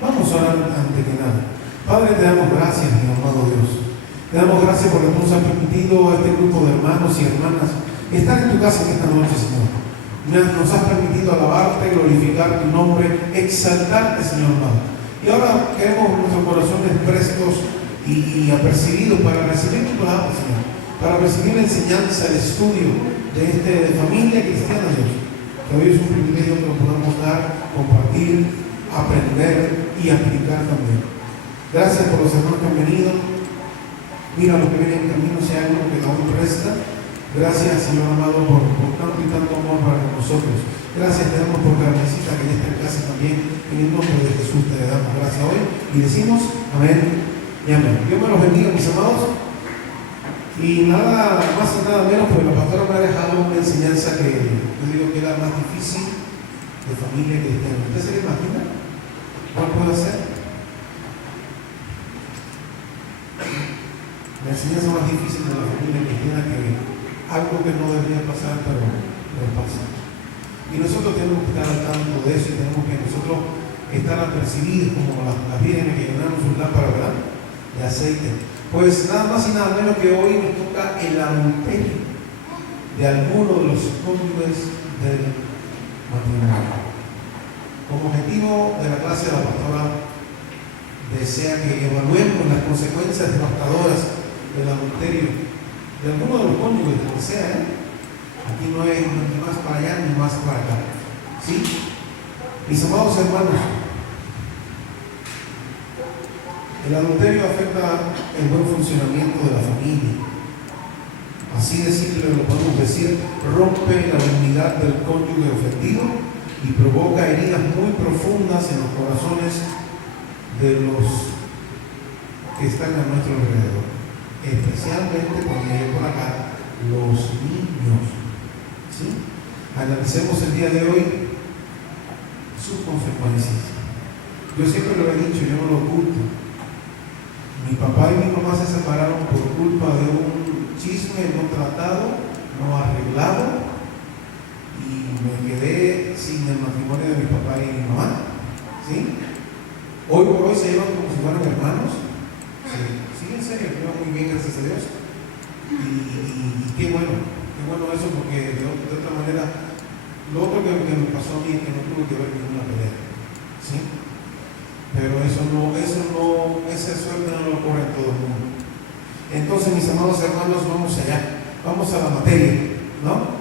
Vamos a orar antes que nada. Padre, te damos gracias, mi amado Dios. Te damos gracias porque tú nos has permitido a este grupo de hermanos y hermanas estar en tu casa en esta noche, Señor. Nos has permitido alabarte, glorificar tu nombre, exaltarte, Señor amado. Y ahora queremos nuestros corazones prestos y apercibidos para recibir tu palabra, Señor, para recibir la enseñanza, el estudio de familia cristiana, Dios. Que hoy es un privilegio que lo podamos dar, compartir, aprender y aplicar también. Gracias por los hermanos que han venido. Mira los que vienen en camino, sea algo que aún presta. Gracias, Señor amado, por tanto y tanto amor para nosotros. Gracias te damos por Carmencita que ya está en casa también. En el nombre de Jesús te damos gracias hoy y decimos amén y amén. Dios me los bendiga, mis amados. Y nada más y nada menos, pues la pastora me ha dejado una enseñanza que yo digo que es la más difícil de familia cristiana. ¿Usted se le imagina? ¿Cuál puede ser? La enseñanza más difícil de la familia cristiana, que algo que no debería pasar, pero pasa. Y nosotros tenemos que estar al tanto de eso y tenemos que nosotros estar apercibidos como las vírgenes que llenaron sus lámparas, ¿verdad?, de aceite. Pues nada más y nada menos que hoy nos toca el adulterio de alguno de los cónyuges del matrimonio. Como objetivo de la clase, la pastora desea que evaluemos las consecuencias devastadoras del adulterio de alguno de los cónyuges, como sea, Aquí no es ni más para allá ni más para acá. ¿Sí? Mis amados hermanos, el adulterio afecta el buen funcionamiento de la familia. Así de simple lo podemos decir, rompe la dignidad del cónyuge ofendido y provoca heridas muy profundas en los corazones de los que están a nuestro alrededor, especialmente cuando hay por acá los niños. ¿Sí? Analicemos el día de hoy sus consecuencias. Yo siempre lo he dicho, yo no lo oculto. Mi papá y mi mamá se separaron por culpa de un chisme no tratado, no arreglado, y me quedé sin el matrimonio de mi papá y mi mamá. ¿Sí? Hoy por hoy se llevan como si fueran hermanos. Sí, en serio, me va muy bien, gracias a Dios. Y qué bueno eso, porque de otra manera, lo otro que me pasó a mí es que no tuve que ver ninguna pelea. ¿Sí? Pero esa suerte no lo ocurre en todo el mundo. Entonces, mis amados hermanos, vamos allá, vamos a la materia, ¿no?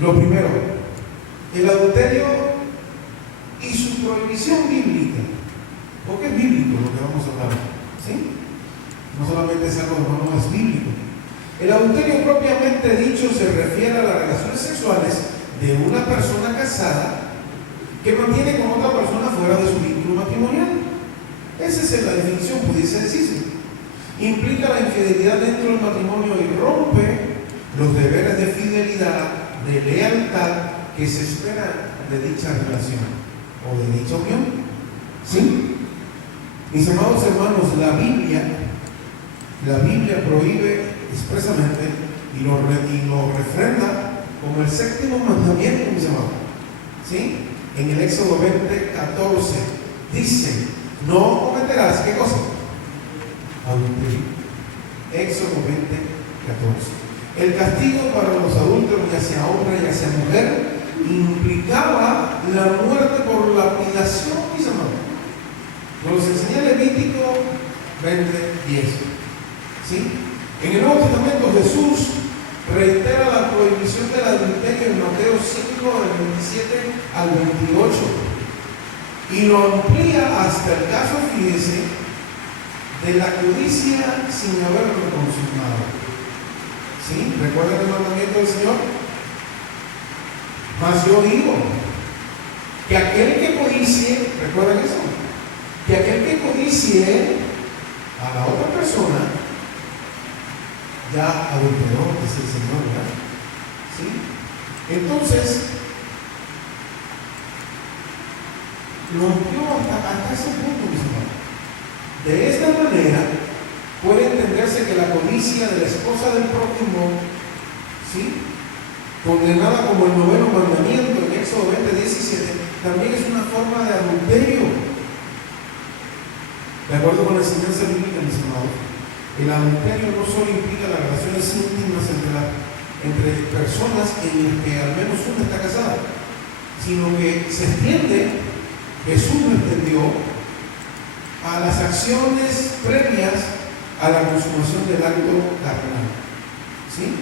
Lo primero, el adulterio y su prohibición bíblica. Porque es bíblico lo que vamos a hablar, ¿sí? No solamente es algo, no es bíblico. El adulterio propiamente dicho se refiere a las relaciones sexuales de una persona casada que mantiene con otra persona fuera de su vínculo matrimonial. Esa es la definición, pudiese decirse. Implica la infidelidad dentro del matrimonio y rompe los deberes de fidelidad, de lealtad que se espera de dicha relación o de dicha unión. ¿Sí? Mis amados hermanos, la Biblia prohíbe expresamente y lo refrenda como el séptimo mandamiento, mis amados. ¿Sí? En el Éxodo 20:14 dice: no cometerás, ¿qué cosa? Adulterio. Éxodo 20:14. El castigo para los adúlteros, ya sea hombre, ya sea mujer, implicaba la muerte por lapidación, mis amados. Nos los enseña Levítico 20:10. ¿Sí? En el Nuevo Testamento Jesús reitera la prohibición del adulterio en Mateo 5, del 27 al 28, y lo amplía hasta el caso, fíjese, de la codicia sin haberlo consumado. ¿Sí? ¿Recuerdan el mandamiento del Señor? Mas yo digo que aquel que codicie, ¿recuerdan eso? Que aquel que codicie a la otra persona ya adulteró, dice el Señor, ¿verdad? ¿Sí? Entonces, lo amplió hasta ese punto, mis hermanos. De esta manera, puede entenderse que la codicia de la esposa del prójimo, ¿sí?, condenada como el noveno mandamiento en Éxodo 20:17, también es una forma de adulterio. acuerdo con la enseñanza bíblica, mis amados, el adulterio no solo implica las relaciones íntimas entre personas en las que al menos una está casada, sino que se extiende, Jesús lo extendió a las acciones previas a la consumación del acto carnal. ¿Sí?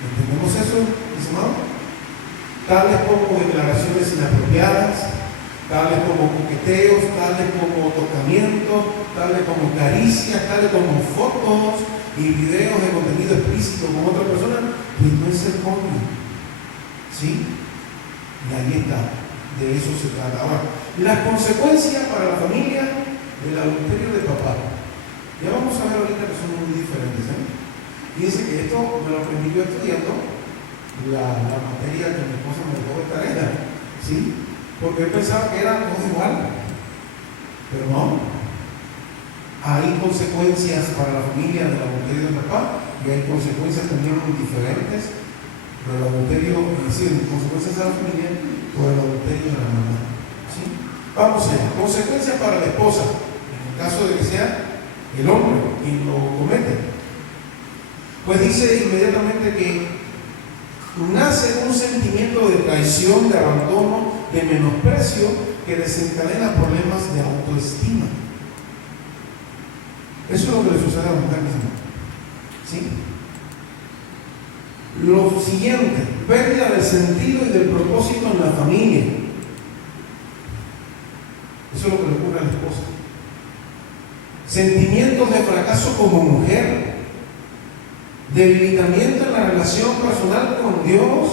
¿Entendemos eso, mis amados? Tales como declaraciones inapropiadas, tales como coqueteos, tales como tocamientos, tales como caricias, tales como fotos y videos de contenido explícito con otra persona, pues no es el cónyuge. ¿Sí? Y ahí está, de eso se trata. Ahora, las consecuencias para la familia del adulterio de papá. Ya vamos a ver ahorita que son muy diferentes. Fíjense que esto me lo aprendí yo estudiando la materia que mi esposa me dejó de tarea, ¿sí? Porque yo pensaba que era todo igual, pero no. Hay consecuencias para la familia del adulterio de papá y hay consecuencias también muy diferentes por el adulterio, es decir, consecuencias a la familia por el adulterio de la mamá, ¿sí? Vamos allá. Consecuencias para la esposa, en el caso de que sea el hombre quien lo comete. Pues dice inmediatamente que nace un sentimiento de traición, de abandono, de menosprecio que desencadena problemas de autoestima. Eso es lo que le sucede a la mujer, ¿sí? Lo siguiente, pérdida del sentido y del propósito en la familia. Eso es lo que le ocurre a la esposa. Sentimientos de fracaso como mujer, debilitamiento en la relación personal con Dios,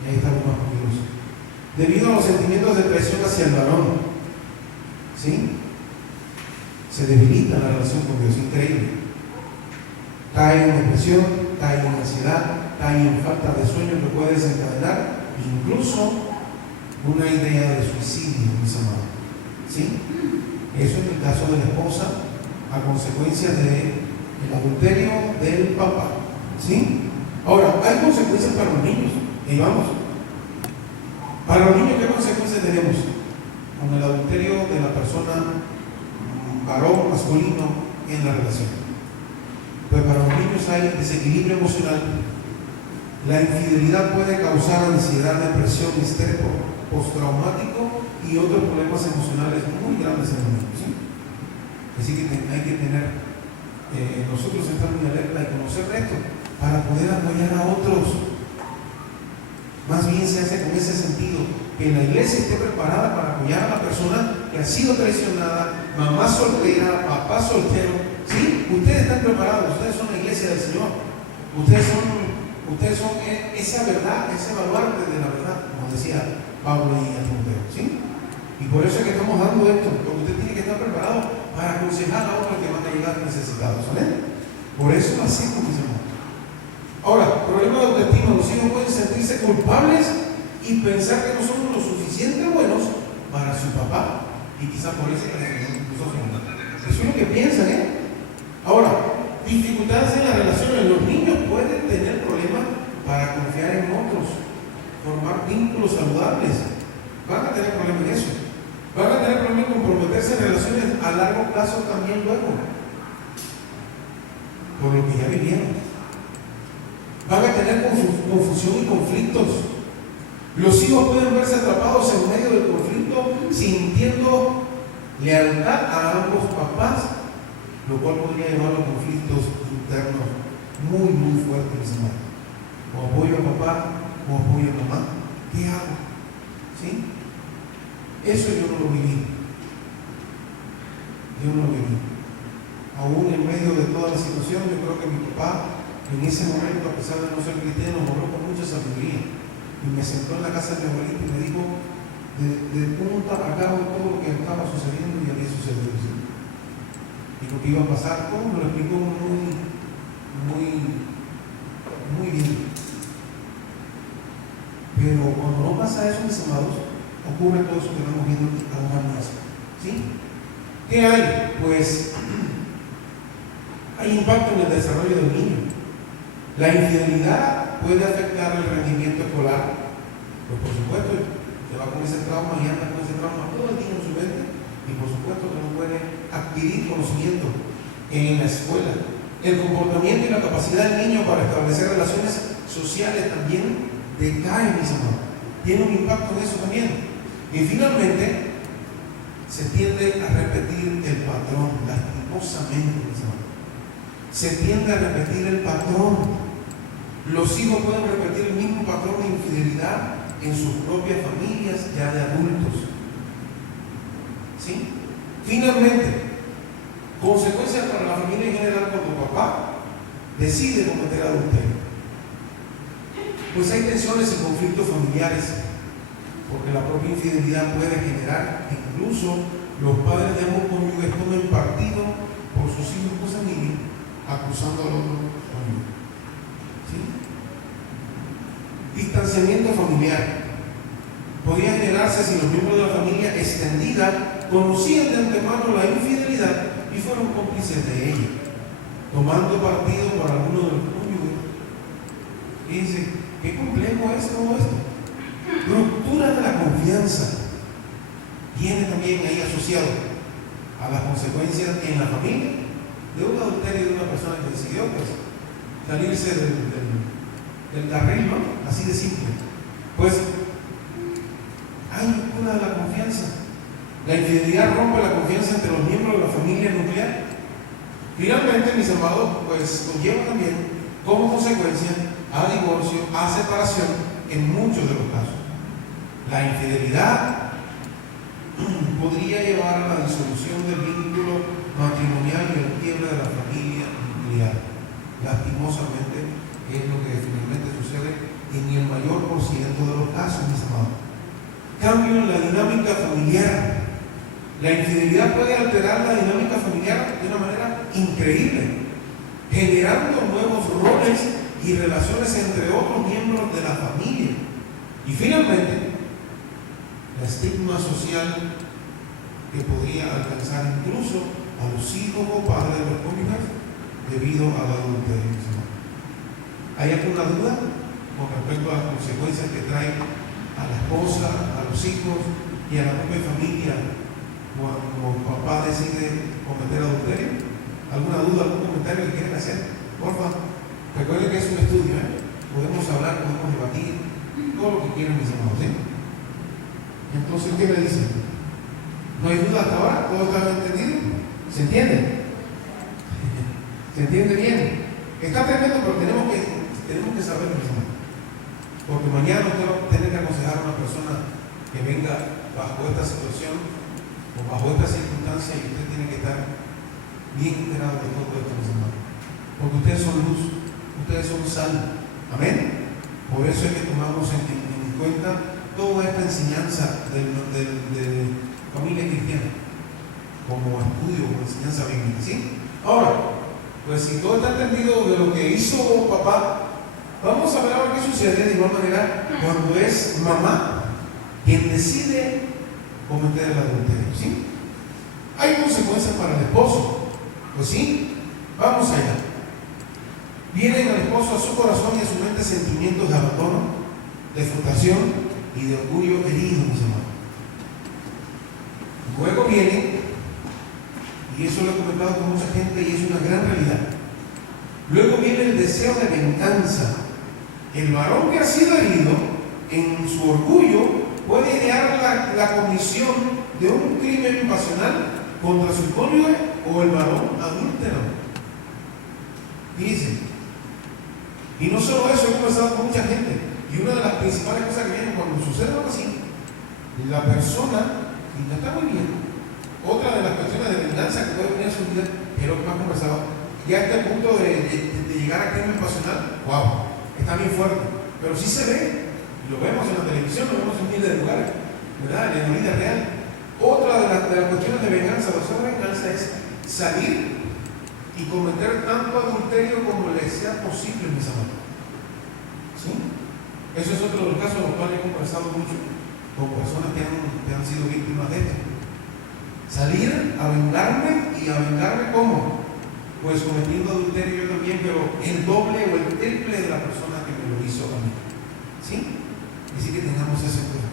y ahí está lo más peligroso, debido a los sentimientos de traición hacia el varón, ¿sí? Se debilita la relación con Dios, increíble. Cae en depresión, cae en ansiedad, cae en falta de sueño que puede desencadenar incluso una idea de suicidio, mis amados, ¿sí? Eso en el caso de la esposa, a consecuencia del adulterio del papá, ¿sí? Ahora, hay consecuencias para los niños, y vamos. Para los niños, ¿qué consecuencias tenemos con el adulterio de la persona varón masculino en la relación? Pues para los niños hay desequilibrio emocional. La infidelidad puede causar ansiedad, depresión, estrés postraumático y otros problemas emocionales muy grandes en los niños, ¿sí? Así que hay que tener, nosotros estar muy alerta y conocer esto para poder apoyar a otros. Más bien se hace con ese sentido, que la iglesia esté preparada para apoyar a la persona que ha sido traicionada, mamá soltera, papá soltero, ¿sí? Ustedes están preparados, ustedes son la iglesia del Señor, ustedes son esa verdad, ese baluarte de la verdad, como decía Pablo y Timoteo, ¿sí? Y por eso es que estamos dando esto, porque usted tiene que estar preparado para aconsejar a otros que van a llegar necesitados, ¿vale? Por eso así como mis hermanos. Ahora, problema de autoestima, los hijos pueden sentirse culpables y pensar que no son lo suficientemente buenos para su papá, y quizás por eso eso es lo que piensan, Ahora, dificultades en las relaciones. Los niños pueden tener problemas para confiar en otros, formar vínculos saludables. Van a tener problemas en eso. Van a tener problemas en comprometerse en relaciones a largo plazo también luego, por lo que ya vivieron. Van a tener confusión y conflictos. Los hijos pueden verse atrapados en medio del conflicto sintiendo lealtad a ambos papás, lo cual podría llevar a conflictos internos muy, muy fuertes, mis hermanos. O apoyo a papá o apoyo a mamá. ¿Qué hago? ¿Sí? Eso yo no lo viví. Yo no lo viví. Aún en medio de toda la situación, yo creo que mi papá, en ese momento, a pesar de no ser cristiano, oró con mucha sabiduría y me sentó en la casa de mi abuelita y me dijo de punta a cabo todo lo que estaba sucediendo y había sucedido. ¿Sí? Y lo que iba a pasar, todo me lo explicó muy bien. Pero cuando no pasa eso, mis amados, ocurre todo eso que estamos viendo ahora mismo. ¿Sí? ¿Qué hay? Pues hay impacto en el desarrollo del niño. La infidelidad puede afectar el rendimiento escolar, pues por supuesto, se va con ese trauma y anda con ese trauma todo el día en su mente, y por supuesto que no puede adquirir conocimiento en la escuela. El comportamiento y la capacidad del niño para establecer relaciones sociales también decae, mis amados. Tiene un impacto en eso también. Y finalmente, se tiende a repetir el patrón, lastimosamente, mis amados. Se tiende a repetir el patrón. Los hijos pueden repetir el mismo patrón de infidelidad en sus propias familias ya de adultos. ¿Sí? Finalmente, consecuencias para la familia en general cuando papá decide cometer adulterio. Pues hay tensiones y conflictos familiares, porque la propia infidelidad puede generar que incluso los padres de ambos cónyuges tomen partido por sus hijos o familia, acusando al otro cónyuge. ¿Sí? Distanciamiento familiar podría generarse si los miembros de la familia extendida conocían de antemano la infidelidad y fueron cómplices de ella, tomando partido por alguno de los cónyuges. Fíjense, qué complejo es todo esto. Ruptura de la confianza viene también ahí asociado a las consecuencias en la familia de un adulterio de una persona que decidió pues, salirse del carril, ¿no? Así de simple. Pues hay ruptura de la confianza. La infidelidad rompe la confianza entre los miembros de la familia nuclear. Finalmente, mis amados, pues conlleva también como consecuencia a divorcio, a separación en muchos de los casos. La infidelidad podría llevar a la disolución del vínculo matrimonial y el quiebre de la familia nuclear. Lastimosamente es lo que finalmente sucede en el mayor por ciento de los casos, mis amados. Cambio en la dinámica familiar. La infidelidad puede alterar la dinámica familiar de una manera increíble, generando nuevos roles y relaciones entre otros miembros de la familia. Y finalmente, la estigma social que podría alcanzar incluso a los hijos o padres de los cónyuges debido al adulterio. ¿Hay alguna duda con respecto a las consecuencias que trae a la esposa, a los hijos y a la propia familia cuando papá decide cometer adulterio? ¿Alguna duda, algún comentario que quieran hacer? Porfa, recuerden que es un estudio, podemos hablar, podemos debatir, todo lo que quieran, mis amados, ¿sí? Entonces, ¿qué me dicen? ¿No hay duda hasta ahora? ¿Todo está entendido? ¿Se entiende? ¿Se entiende bien? Está tremendo, pero tenemos que saber, mis amados. Porque mañana usted va a tener que aconsejar a una persona que venga bajo esta situación o bajo esta circunstancia y usted tiene que estar bien enterado de todo esto, mis hermanos. Porque ustedes son luz, ustedes son sal. Amén. Por eso es que tomamos en cuenta toda esta enseñanza de familia cristiana como estudio, como enseñanza bíblica. ¿Sí? Ahora, pues si todo está entendido de lo que hizo papá, vamos a ver ahora qué sucede de igual manera cuando es mamá quien decide cometer el adulterio. ¿Sí? Hay consecuencias para el esposo. Pues sí, vamos allá. Vienen al esposo a su corazón y a su mente sentimientos de abandono, de frustración y de orgullo herido, mis hermanos. Luego viene, y eso lo he comentado con mucha gente y es una gran realidad, luego viene el deseo de venganza. El varón que ha sido herido en su orgullo puede idear la comisión de un crimen pasional contra su cónyuge o el varón adúltero. Dice, y no solo eso, he conversado con mucha gente, y una de las principales cosas que vienen cuando sucede algo así, la persona, y no está muy bien, otra de las cuestiones de venganza que puede venir a su vida, es lo que más conversado, ya está el punto de llegar a crimen pasional. Wow, está bien fuerte, pero sí se ve, lo vemos en la televisión, lo vemos en miles de lugares, ¿verdad? En la vida real. Otra de las cuestiones de venganza, la venganza es salir y cometer tanto adulterio como les sea posible, mis amados. ¿Sí? Eso es otro de los casos en los cuales he conversado mucho con personas que han sido víctimas de esto. Salir a vengarme, y a vengarme ¿cómo? Pues cometiendo adulterio yo también, pero el doble o el triple de la persona que me lo hizo a mí. ¿Sí? Así que tengamos eso en cuenta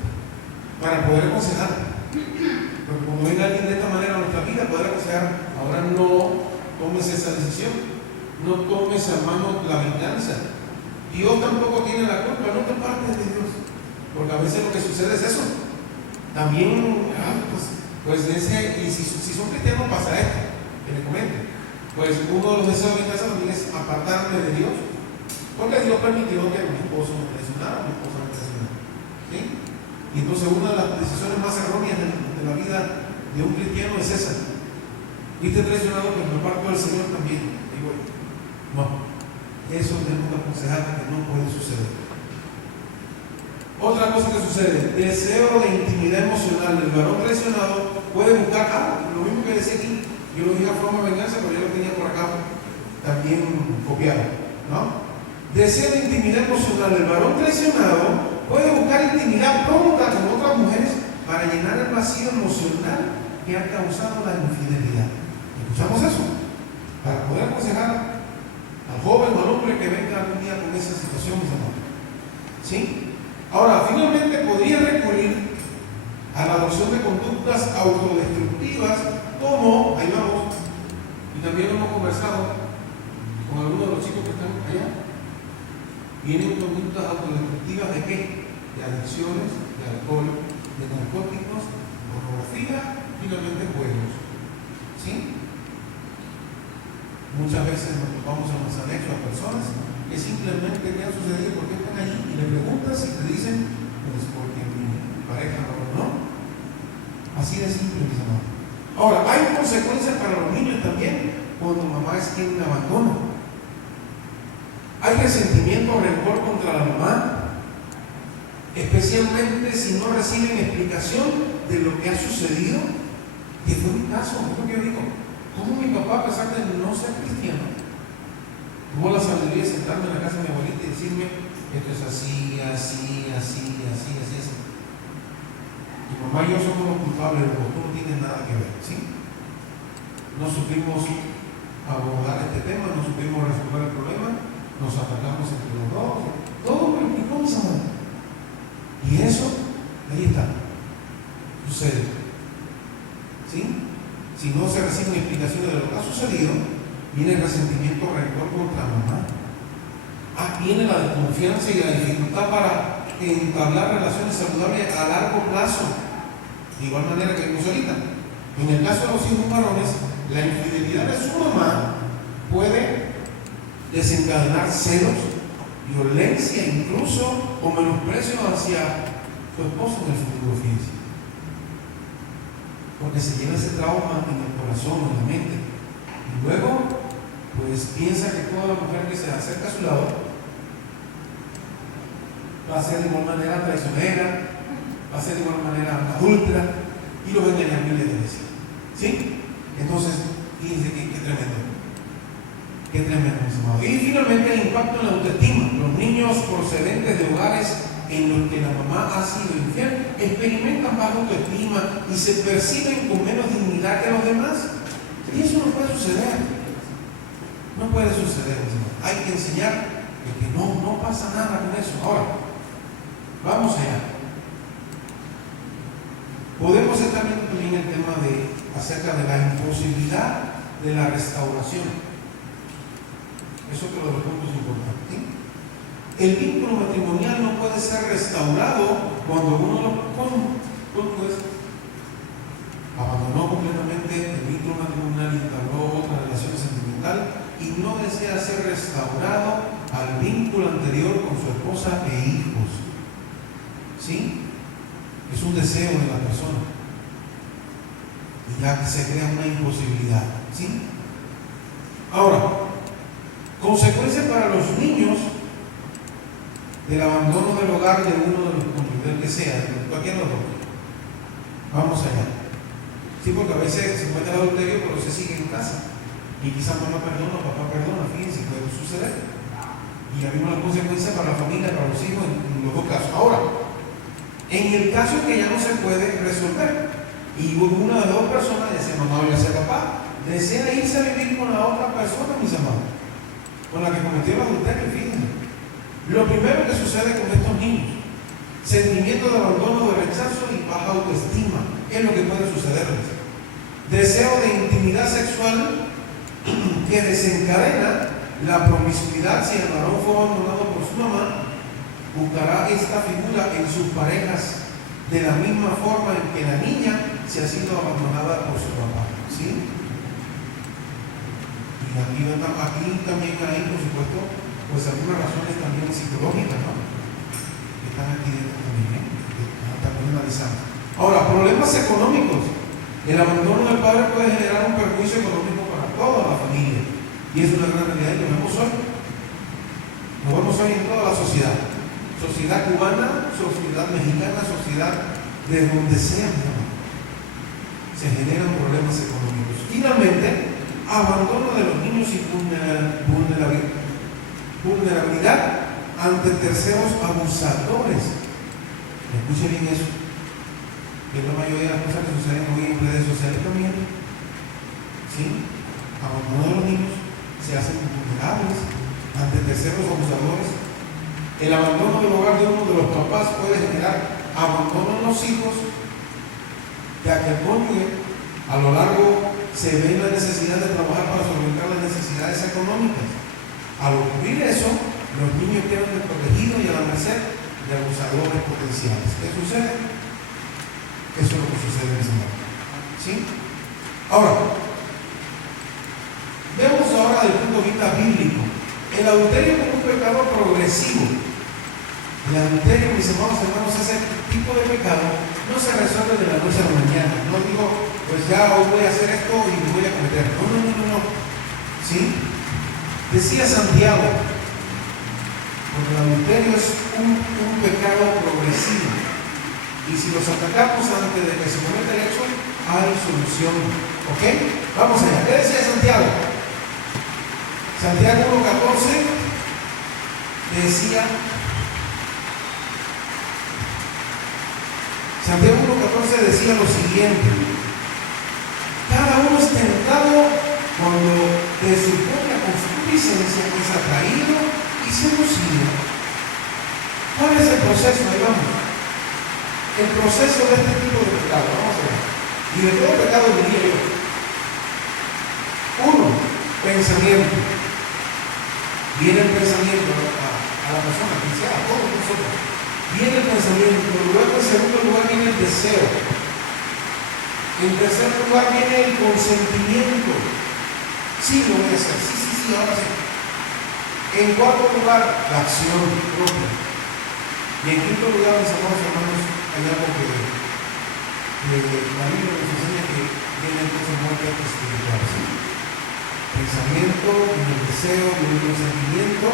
para poder aconsejar. Porque cuando venga alguien de esta manera a nuestra vida, poder aconsejar, ahora no tomes esa decisión, no tomes a mano la venganza. Dios tampoco tiene la culpa, no te partes de Dios, porque a veces lo que sucede es eso. También, y si son cristianos pasa esto, que les comento. Pues uno de los deseos de mi casa también es apartarme de Dios, porque Dios permitió que mi esposo me traicionara, mi esposa me traicionara. ¿Sí? Y entonces una de las decisiones más erróneas de la vida de un cristiano es esa. Viste traicionado, pues me aparto del Señor también. Digo, no, eso tenemos que aconsejar que no puede suceder. Otra cosa que sucede, deseo de intimidad emocional del varón traicionado puede buscar algo, lo mismo que decía aquí, yo lo dije a forma de venganza, pero yo lo tenía por acá también copiado, ¿no? Deseo de intimidad emocional del varón traicionado puede buscar intimidad pronta con otras mujeres para llenar el vacío emocional que ha causado la infidelidad. ¿Escuchamos eso? Para poder aconsejar al joven o al hombre que venga algún día con esa situación, mis amores. ¿Sí? Ahora, finalmente podría recurrir a la adopción de conductas autodestructivas, como, ahí vamos, y también lo hemos conversado con algunos de los chicos que están allá. Vienen conductas autodestructivas de qué? De adicciones, de alcohol, de narcóticos, pornografía, finalmente juegos. ¿Sí? Muchas veces nos topamos en los anexos a personas que simplemente ¿qué ha sucedido? ¿Por qué están allí? Y le preguntas y te dicen, pues porque mi pareja no, ¿no? Así de simple, mis amados. Ahora, hay consecuencias para los niños también cuando mamá es quien me abandona. Hay resentimiento o rencor contra la mamá, especialmente si no reciben explicación de lo que ha sucedido, que fue mi caso. Es lo que yo digo. ¿Cómo mi papá, a pesar de no ser cristiano, tuvo la sabiduría de sentarme en la casa de mi abuelita y decirme, esto es así, así, así, así, así, así? Mi mamá y yo somos los culpables, tú no tienes nada que ver, ¿sí? No supimos abordar este tema, no supimos resolver el problema, nos atacamos entre los dos, todo me explicó mi mamá. Y eso, ahí está, sucede, ¿sí? Si no se reciben explicaciones de lo que ha sucedido, viene el resentimiento, rencor contra mamá. Viene la desconfianza y la dificultad para entablar relaciones saludables a largo plazo. De igual manera que vimos ahorita. En el caso de los hijos varones, la infidelidad de su mamá puede desencadenar celos, violencia incluso, o menosprecio hacia su esposo en el futuro, fíjense. Porque se llena ese trauma en el corazón, en la mente. Y luego, pues piensa que toda la mujer que se acerca a su lado va a ser de igual manera traicionera, va a ser de igual manera adúltera, y lo va a engañar miles de veces. ¿Sí? Entonces, fíjense qué tremendo. Qué tremendo, mis amados. Y finalmente el impacto en la autoestima. Los niños procedentes de hogares en los que la mamá ha sido infiel experimentan baja autoestima y se perciben con menos dignidad que los demás. Y eso no puede suceder. No puede suceder, mis amados. Hay que enseñar que no pasa nada con eso. Ahora, vamos allá. Podemos estar viendo también el tema acerca de la imposibilidad de la restauración. Es otro de los puntos importantes. ¿Sí? El vínculo matrimonial no puede ser restaurado cuando uno pues, abandonó completamente el vínculo matrimonial y entabló otra relación sentimental y no desea ser restaurado al vínculo anterior con su esposa e hijos. ¿Sí? Es un deseo de la persona. Y ya se crea una imposibilidad. ¿Sí? Ahora, consecuencias para los niños del abandono del hogar de uno de los cónyuges, que sea, cualquier otro. Vamos allá. Sí, porque a veces se comete el adulterio, pero se sigue en casa. Y quizás mamá perdona, papá perdona, fíjense, puede suceder. Y hay una consecuencia para la familia, para los hijos, en los dos casos. Ahora, en el caso que ya no se puede resolver, y una de dos personas, ya sea mamá o ya sea papá, desea irse a vivir con la otra persona, mis amados, con la que cometió el adulterio, fíjense. Lo primero que sucede con estos niños, sentimiento de abandono, de rechazo y baja autoestima. ¿Qué es lo que puede sucederles? Deseo de intimidad sexual que desencadena la promiscuidad. Si el varón fue abandonado por su mamá, buscará esta figura en sus parejas de la misma forma en que la niña se ha sido abandonada por su papá. ¿Sí? Y aquí también hay, por supuesto, pues algunas razones también psicológicas, ¿no? Que están aquí dentro también, que también analizando. Ahora, problemas económicos. El abandono del padre puede generar un perjuicio económico para toda la familia. Y es una gran realidad que lo vemos hoy. Lo vemos hoy en toda la sociedad. Sociedad cubana, sociedad mexicana, sociedad de donde sea, ¿no? Se generan problemas económicos. Finalmente, abandono de los niños y vulnerabilidad ante terceros abusadores. Escuchen bien eso. Que la mayoría de las cosas que suceden hoy en redes sociales también. ¿Sí? Abandono de los niños, se hacen vulnerables ante terceros abusadores. El abandono del hogar de uno de los papás puede generar abandono en los hijos, ya que el cónyuge a lo largo se ve la necesidad de trabajar para solventar las necesidades económicas. Al ocurrir eso, los niños quedan desprotegidos y a la merced de abusadores potenciales. ¿Qué sucede? Eso es lo que sucede en ese momento. ¿Sí? Ahora, vemos ahora desde el punto de vista bíblico el adulterio como un pecado progresivo. El adulterio, mis amados hermanos, ese tipo de pecado no se resuelve de la noche a la mañana. No digo, pues ya hoy voy a hacer esto y lo voy a cometer. No. ¿Sí? Decía Santiago, porque el adulterio es un pecado progresivo. Y si los atacamos antes de que se cometa el hecho, hay solución. ¿Ok? Vamos allá. ¿Qué decía Santiago? Santiago 1:14 decía, Santiago 1:14 decía lo siguiente: cada uno es tentado cuando de su propia concupiscencia es atraído y seducido. ¿Cuál es el proceso? Ahí vamos. El proceso de este tipo de pecado, vamos a ver. Y de todo pecado diría yo. 1. Pensamiento. Viene el pensamiento a la persona, que sea a todos nosotros. Viene el pensamiento, luego en segundo lugar viene el deseo. En tercer lugar viene el consentimiento. Sí, lo voy a hacer. Sí, ahora sí. En cuarto lugar, la acción propia. Y en quinto lugar, mis amados hermanos, hay algo que la Biblia nos enseña que viene entonces muerte espiritual. ¿Sí? Pensamiento, viene el deseo, viene el consentimiento,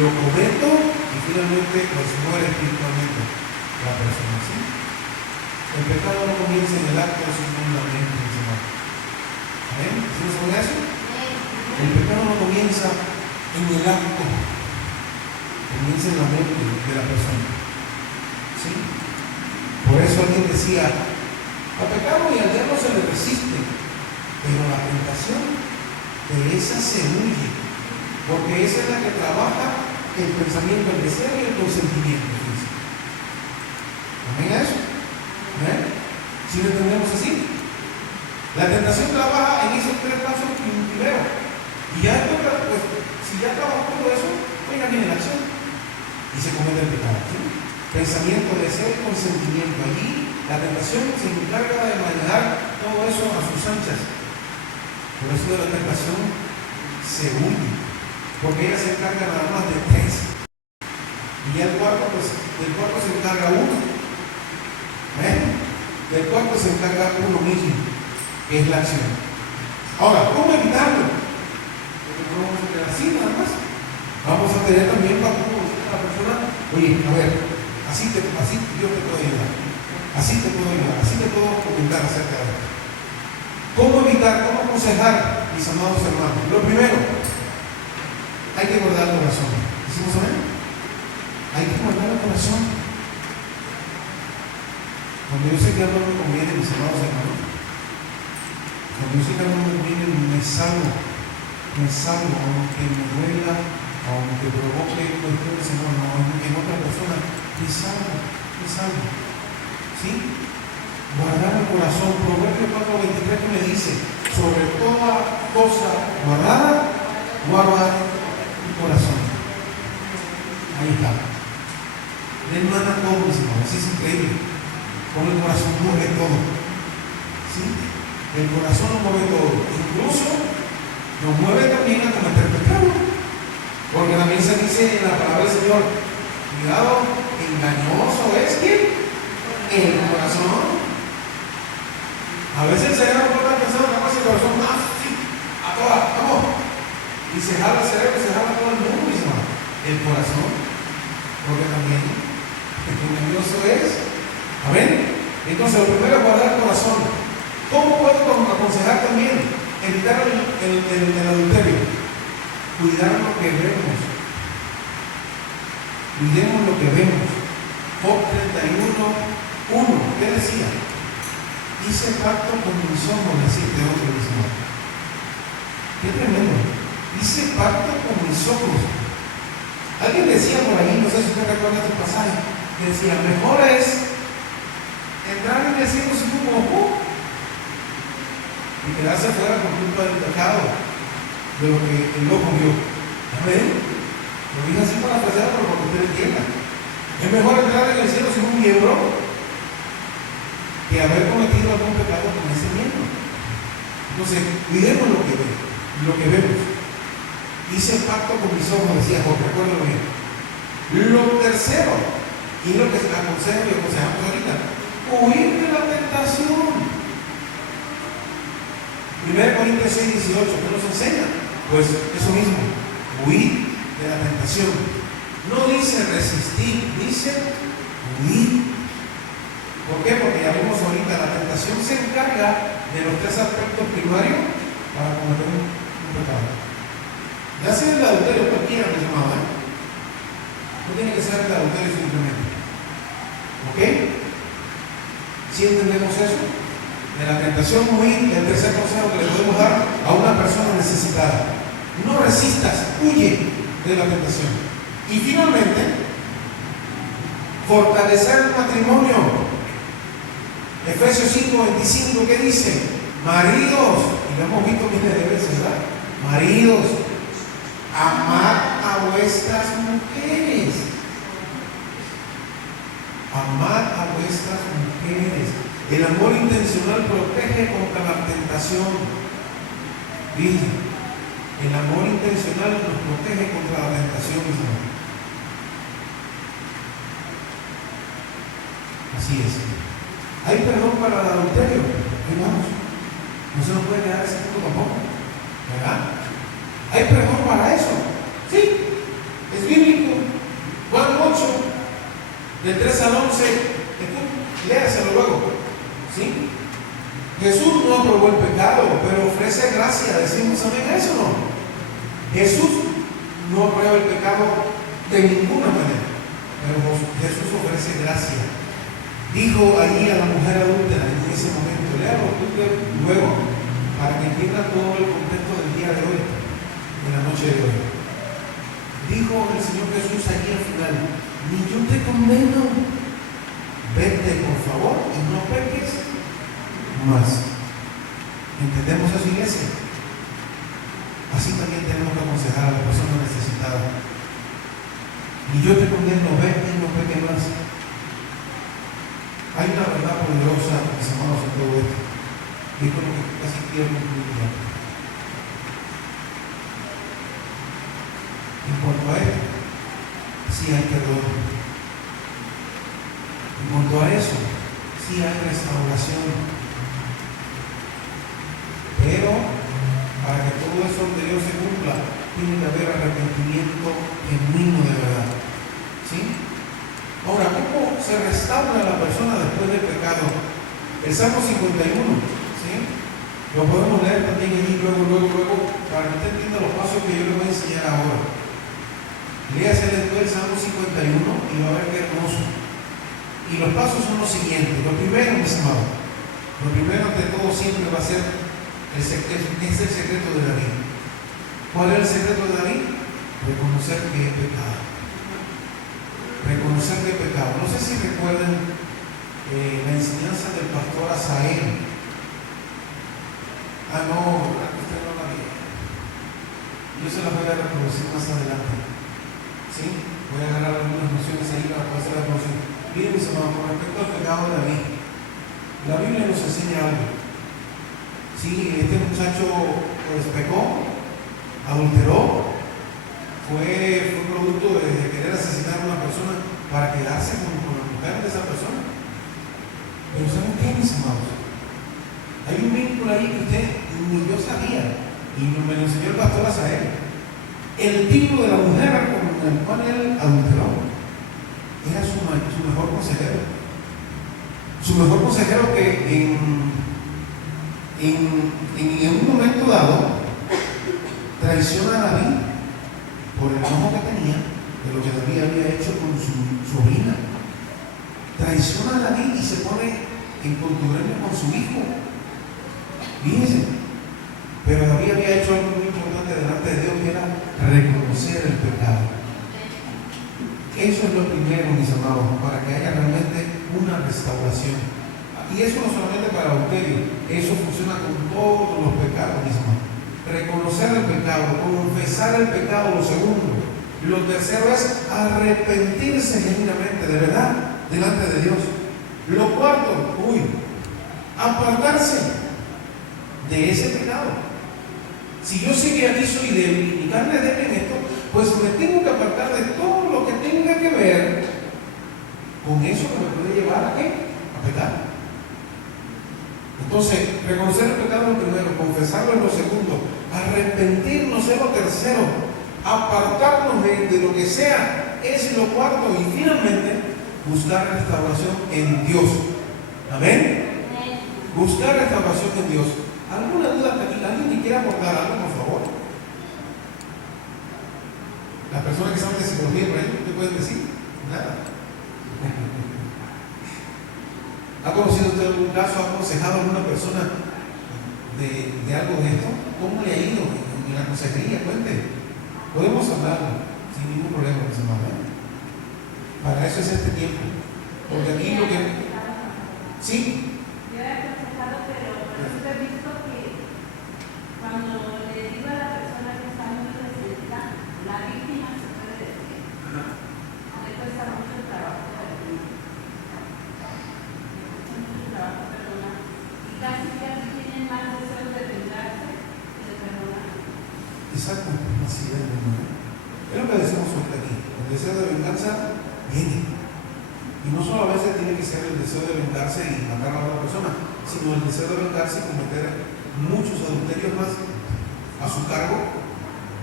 lo cometo y finalmente pues muere espiritualmente la persona. ¿Sí? El pecado no comienza en el acto de su fundamento, mis hermanos. ¿Amén? ¿Sí no saben eso? El pecado no comienza en el acto, comienza en la mente de la persona. ¿Sí? Por eso alguien decía, al pecado y al diablo se le resiste, pero la tentación de esa se huye, porque esa es la que trabaja el pensamiento, el deseo y el consentimiento. ¿Sí? ¿Amén a eso? ¿Amén? ¿Sí lo entendemos así? La tentación trabaja en esos tres pasos primero, y ya después, pues, si ya trabajó todo eso, pues ya viene la acción y se comete el pecado. ¿Sí? Pensamiento, deseo y consentimiento. Allí la tentación se encarga de manejar todo eso a sus anchas. Por eso de la tentación se huye, porque ella se encarga nada más de tres. Y ya el cuarto, pues, del cuarto se encarga uno. Del cuarto se encarga uno mismo, que es la acción. Ahora, ¿cómo evitarlo? Porque no vamos a quedar así nada más. Vamos a tener también para la persona, oye, a ver, así Dios te puede ayudar. Así te puedo ayudar, así te puedo comentar acerca de esto. ¿Cómo evitar, cómo aconsejar, mis amados hermanos? Lo primero, hay que guardar el corazón. ¿Decimos amén? Hay que guardar el corazón. Cuando yo sé que algo no me conviene, mis amados hermanos, cuando yo sé que algo no me conviene, me salgo, aunque me duela, aunque provoque cuestiones en otra persona, me salgo. ¿Sí? Guardar el corazón. Proverbios 4:23 que me dice, sobre toda cosa guardada, guarda tu corazón. Ahí está. Él manda todo, mis hermanos. Así es increíble. Con el corazón mueve todo. ¿Sí? El corazón nos mueve todo. Incluso nos mueve también a cometer pecado. Porque también se dice en la palabra del Señor, cuidado, engañoso es que el corazón. A veces el cerebro no está pensando nada más el corazón, sí, a toda, vamos. Y se jala el cerebro, se jala todo el mundo, mis hermanos. El corazón, porque también engañoso es. Amén. Entonces, lo primero es guardar el corazón. ¿Cómo puedo aconsejar también evitar el adulterio? Cuidar lo que vemos. Cuidemos lo que vemos. Job 31:1. ¿Qué decía? Hice pacto con mis ojos, decía este otro mismo. Qué tremendo. Hice pacto con mis ojos. Alguien decía por ahí, no sé si usted recuerda este pasaje, decía, mejor es entrar en el cielo sin un ojo y quedarse fuera por culpa del pecado de lo que el ojo vio. Amén. Lo dije así para ofrecerlo, pero para que usted entienda. Es mejor entrar en el cielo sin un miembro que haber cometido algún pecado con ese miembro. Entonces, cuidemos lo que vemos. Hice pacto con mis ojos, decía Job, recuerdo bien. Lo tercero, y lo que aconsejo y aconsejamos ahorita, huir de la tentación. 1 Corintios 6:18, ¿qué nos enseña? Pues eso mismo, huir de la tentación. No dice resistir, dice huir. ¿Por qué? Porque ya vimos ahorita, la tentación se encarga de los tres aspectos primarios para cometer un pecado. Ya sea el adulterio cualquiera, mis hermanos, no tiene que ser el adulterio simplemente. ¿Ok? ¿Sí entendemos eso? De la tentación huir, el tercer consejo que le podemos dar a una persona necesitada. No resistas, huye de la tentación. Y finalmente, fortalecer el matrimonio. Efesios 5:25, ¿qué dice? Maridos, y lo hemos visto miles de veces, ¿verdad? Maridos, amad a vuestras mujeres. Amad a vuestras mujeres. El amor intencional protege contra la tentación. Dice, el amor intencional nos protege contra la tentación, mis hermanos. Así es. ¿Hay perdón para el adulterio? Hermanos, no se nos puede quedar ese punto tampoco, ¿verdad? ¿Hay perdón para eso? Sí, es bíblico. Juan 8, del 3 al 11, léaselo luego. ¿Sí? Jesús no aprobó el pecado, pero ofrece gracia. ¿Decimos amén a eso o no? Jesús no aprueba el pecado de ninguna manera, pero Jesús ofrece gracia. Dijo allí a la mujer adúltera en ese momento, léalo luego, para que entienda todo el contexto del día de hoy, de la noche de hoy. Dijo el Señor Jesús allí al final, ni yo te condeno, vete por favor y no peques más. ¿Entendemos eso, iglesia? Así también tenemos que aconsejar a la persona necesitada. Ni yo te condeno, vete y no peques más. Hay una verdad poderosa, mis amados, en todo esto. Y es con lo que casi quiero concluir ya. En cuanto a esto, sí hay perdón. En cuanto a eso, sí hay restauración. Pero, para que todo eso de Dios se cumpla, tiene que haber arrepentimiento genuino de verdad. ¿Sí? Ahora, ¿cómo se restaura la persona después del pecado? El Salmo 51, ¿sí? Lo podemos leer también allí luego, para que usted entienda los pasos que yo le voy a enseñar ahora. Léase después el Salmo 51 y va a ver qué hermoso. Y los pasos son los siguientes. Lo primero, mis amados, lo primero ante todo siempre va a ser el secreto de David. ¿Cuál es el secreto de David? Reconocer que es pecado. Reconocer que es pecado. No sé si recuerdan la enseñanza del pastor Asael las voy a reproducir más adelante. ¿Sí? Voy a agarrar algunas nociones ahí para poder hacer la reproducción. Miren, mis amados, con respecto al pecado de David, la Biblia nos enseña algo. Sí, este muchacho pues pecó, adulteró, fue producto de querer asesinar a una persona para quedarse con la mujer de esa persona. Pero ¿saben qué, mis amados? Hay un vínculo ahí que usted ni yo sabía, y me lo enseñó el pastor Azael. El tipo de la mujer con el cual él adulteró era su mejor consejero. Su mejor consejero que en un momento dado traiciona a David por el enojo que tenía de lo que David había hecho con su sobrina. Traiciona a David y se pone en contubernio con su hijo. Fíjense, pero David había hecho algo muy importante delante de Dios, que era reconocer el pecado. Eso es lo primero, mis amados, para que haya realmente una restauración. Y eso no solamente para adulterio, eso funciona con todos los pecados, mis amados. Reconocer el pecado, confesar el pecado, lo segundo. Lo tercero es arrepentirse genuinamente, de verdad, delante de Dios. Lo cuarto, apartarse de ese pecado. Si yo sé que aquí soy débil y carne débil en esto, pues me tengo que apartar de todo lo que tenga que ver con eso que me puede llevar ¿a qué? A pecar. Entonces, reconocer el pecado es lo primero, confesarlo es lo segundo, arrepentirnos es lo tercero, apartarnos de lo que sea es lo cuarto, y finalmente buscar restauración en Dios. Amén. Buscar restauración en Dios. ¿Alguna duda hasta aquí? ¿Alguien que quiera aportar algo, por favor? Las personas que saben de psicología, por ejemplo, ¿qué pueden decir? Nada. ¿Ha conocido usted algún caso, ha aconsejado a alguna persona de algo de esto? ¿Cómo le ha ido en la consejería? Cuente. Podemos hablarlo sin ningún problema, mis hermanos. Para eso es este tiempo. Porque aquí lo que... ¿Sí? Yo he aconsejado, pero he visto que cuando le digo a la persona que está muy resentida, la víctima se puede decir. Le cuesta mucho trabajo perdonar. Y casi tienen más deseos de vengarse que de perdonar. Exacto, así es, hermano. Es lo que decimos ahorita aquí. El deseo de venganza viene. Y no solo a veces tiene que ser el deseo de vengarse y matar a otra persona, sino el deseo de vengarse y cometer muchos adulterios más a su cargo,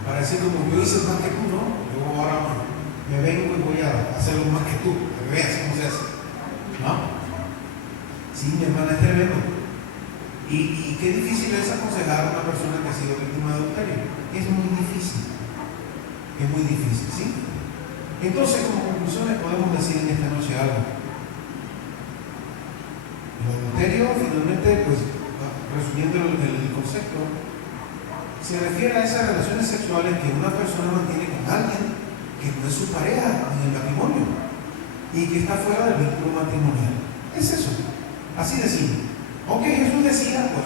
para decir como yo hice más que tú, ¿no? Yo ahora me vengo y voy a hacerlo más que tú, para que veas cómo se hace. ¿No? Sí, mi hermana, es tremendo. Y qué difícil es aconsejar a una persona que ha sido víctima de adulterio. Es muy difícil. Es muy difícil, ¿sí? Entonces, como conclusiones, podemos decir en esta noche algo. El adulterio, finalmente, pues, resumiendo el concepto, se refiere a esas relaciones sexuales que una persona mantiene con alguien que no es su pareja en el matrimonio y que está fuera del vínculo matrimonial. Es eso, así de simple. Aunque Jesús decía, pues,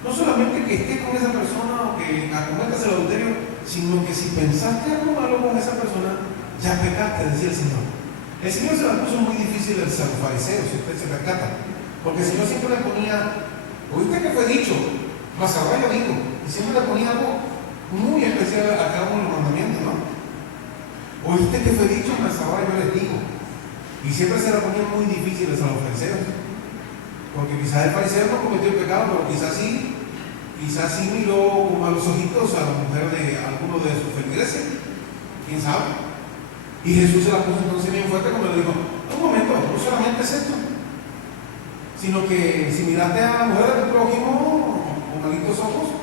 no solamente que estés con esa persona o que acometas el adulterio, sino que si pensaste algo malo con esa persona, ya pecaste, decía el Señor. El Señor se la puso muy difícil a los fariseos, si usted se percata, porque el Señor siempre le ponía, oíste que fue dicho, mas ahora yo digo, y siempre le ponía algo muy especial a cada uno de los mandamientos, ¿no? Oíste que fue dicho, mas ahora yo les digo, y siempre se la ponía muy difícil a los fariseos, porque quizás el fariseo no cometió el pecado, pero quizás sí miró como a los ojitos a la mujer de alguno de sus feligreses, quién sabe. Y Jesús se la puso entonces bien fuerte cuando le dijo, un momento, no solamente es esto, sino que si miraste a la mujer de tu prójimo con malitos ojos,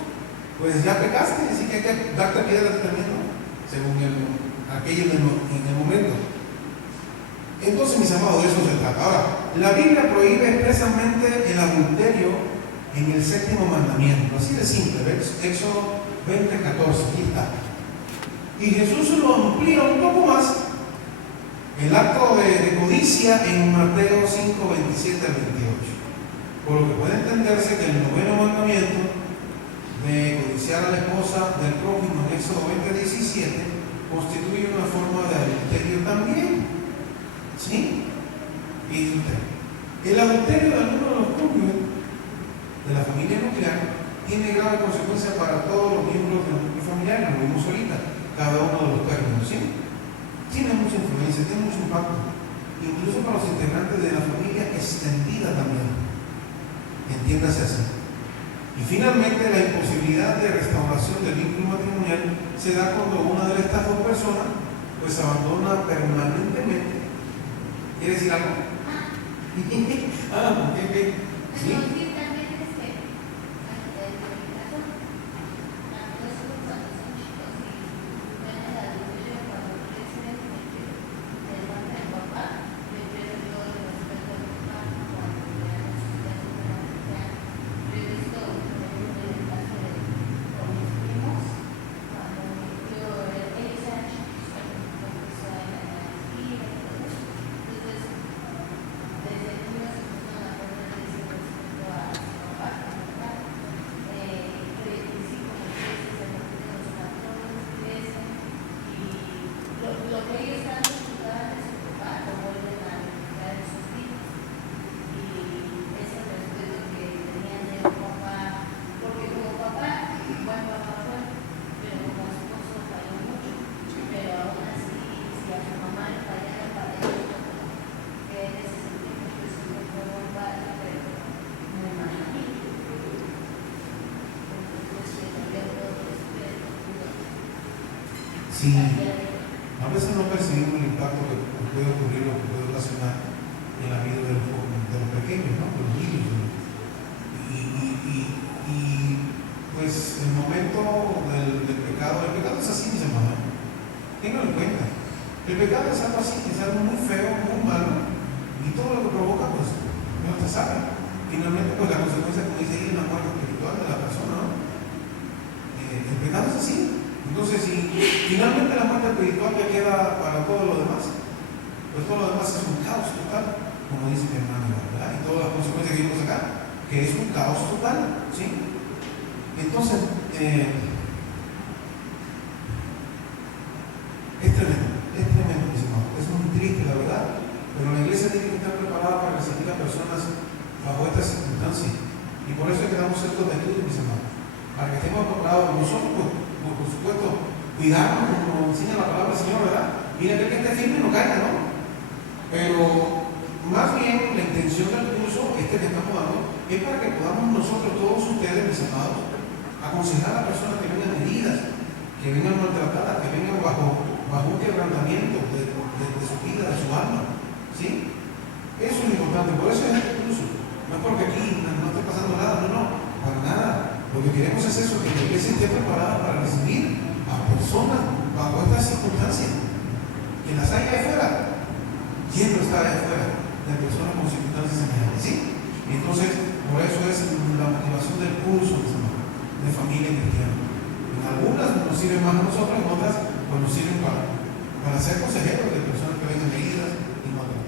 pues ya pecaste, así que hay que darte piedra también, ¿no? Según aquello en el momento. Entonces, mis amados, de eso se trata. Ahora, la Biblia prohíbe expresamente el adulterio en el séptimo mandamiento, así de simple, ¿ves? Éxodo 20:14, aquí está. Y Jesús lo amplía un poco más, el acto de codicia en Mateo 5:27 al 28. Por lo que puede entenderse que el noveno mandamiento de codiciar a la esposa del prójimo en Éxodo 20:17 constituye una forma de adulterio también. ¿Sí? Y usted, el adulterio de alguno de los cónyuges de la familia nuclear tiene grave consecuencia para todos los miembros del núcleo familiar, como vimos ahorita, cada uno de los términos. ¿Sí? Tiene mucha influencia, tiene mucho impacto, incluso para los integrantes de la familia extendida también. Entiéndase así. Y finalmente, la imposibilidad de restauración del vínculo matrimonial se da cuando una de estas dos personas pues abandona permanentemente. ¿Quiere decir algo? ¿Qué? ¿Sí? Sí, a veces no percibimos el impacto que puede ocurrir o que puede ocasionar en la vida de los pequeños, ¿no? De los niños. Y pues el momento del pecado es así, mis hermanos. Ténganlo en cuenta. El pecado es algo así, es algo muy feo, muy malo, y todo lo que provoca, pues, no se sabe. Finalmente, pues la consecuencia, como dice ahí, es la muerte espiritual de la persona, ¿no? El pecado es así. Entonces, si finalmente la muerte espiritual ya queda para todo lo demás, pues todo lo demás es un caos total, como dice mi hermano, ¿verdad? Y todas las consecuencias que vimos acá, que es un caos total, ¿sí? Entonces, es tremendo, mis hermanos, es muy triste, la verdad, pero la iglesia tiene que estar preparada para recibir a personas bajo estas circunstancias, y por eso es que damos estos estudios, mis hermanos, para que estemos preparados nosotros, pues, por supuesto, cuidarnos, como enseña la palabra del Señor, ¿verdad? Mira que esté firme y no caiga, ¿no? Pero más bien la intención del curso, que estamos dando, es para que podamos nosotros, todos ustedes, mis amados, aconsejar a personas que vengan heridas, que vengan maltratadas, que vengan bajo un quebrantamiento de su vida, de su alma, ¿sí? Eso es lo importante, por eso es este curso. No es porque aquí no esté pasando nada, no, para nada. Lo que queremos es eso, que la iglesia esté preparada para recibir a personas bajo estas circunstancias. Que las haya afuera, siempre está afuera de personas con circunstancias semejantes, ¿sí? Entonces, por eso es la motivación del curso de familia cristiana. En algunas nos sirven más a nosotros, en otras pues nos sirven para ser consejeros de personas que vengan heridas y maltratadas.